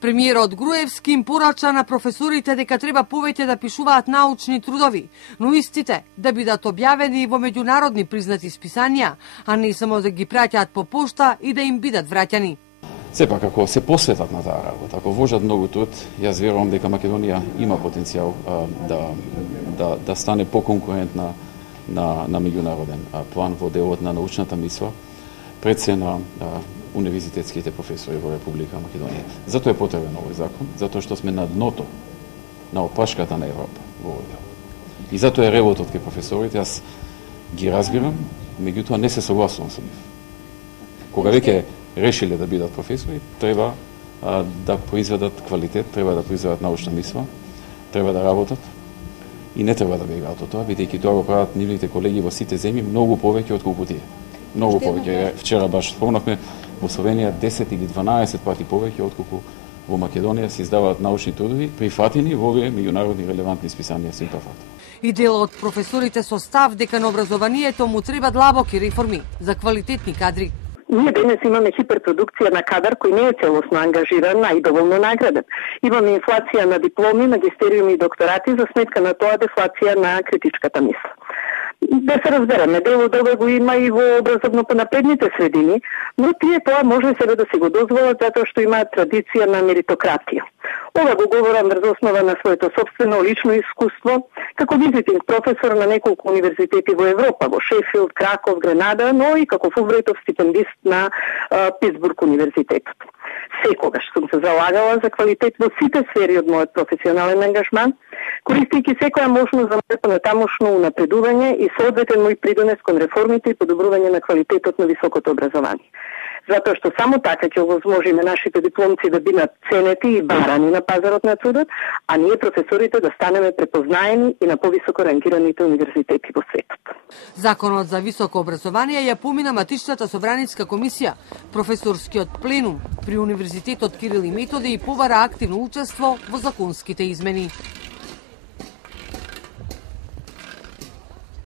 Премиерот Груевски им порача на професорите дека треба повеќе да пишуваат научни трудови, но истите да бидат објавени во меѓународни признати списанија, а не само да ги праќаат по пошта и да им бидат враќани. Сепак, ако се посветат на таа работа, ако вложат многу труд, јас верувам дека Македонија има потенцијал да стане поконкурентна на меѓународен план во делот на научната мисла, пред се на универзитетските професори во Република Македонија. Затоа е потребен овој закон, затоа што сме на дното на опашката на Европа во овој дел. И затоа е ревотот кај професорите, јас ги разбирам, меѓутоа не се согласувам со нив. Кога веќе решиле да бидат професори, треба да произведат квалитет, треба да произведат научна мисла, треба да работат и не треба да бегаат од тоа, бидејќи тоа го прават нивните колеги во сите земји многу повеќе отколку тие. Многу повеќе. Вчера баш спомнавме во Словенија 10 или 12 пати повеќе отколку во Македонија се издаваат научни трудови, прифатени во овие меѓународни релевантни списанија со импафат. И дел од професорите со став дека на образованието му треба длабоки реформи за квалитетни кадри. Ние денес имаме хиперпродукција на кадар кој не е целосно ангажиран, а и доволно награден. Имаме инфлација на дипломи, магистериуми и докторати за сметка на тоа дефлација на критичката мисла. Да се разбереме, дел од ова го има и во образовно понапредните средини, но тие тоа може себе да се го дозволат затоа што имаат традиција на меритократија. Ова го говорам врз основа на своето собствено лично искуство, како визитинг професор на неколку универзитети во Европа, во Шефилд, Краков, Гренада, но и како Фулбрайтов стипендист на Питсбург универзитетот. Секогаш сум се залагала за квалитет во сите сфери од мојот професионален ангажман, користејќи секоја можност за моето натамошно унапредување и соодветен мој придонес кон реформите и подобрување на квалитетот на високото образование. Затоа што само така ќе овозможиме нашите дипломци да бидат ценети и барани на пазарот на трудот, а ние професорите да станеме препознаени и на повисоко рангираните универзитети во светот. Законот за високо образование ја помина Матичната собраниска комисија, професорскиот пленум при Универзитетот Кирил и Методи и побара активно учество во законските измени.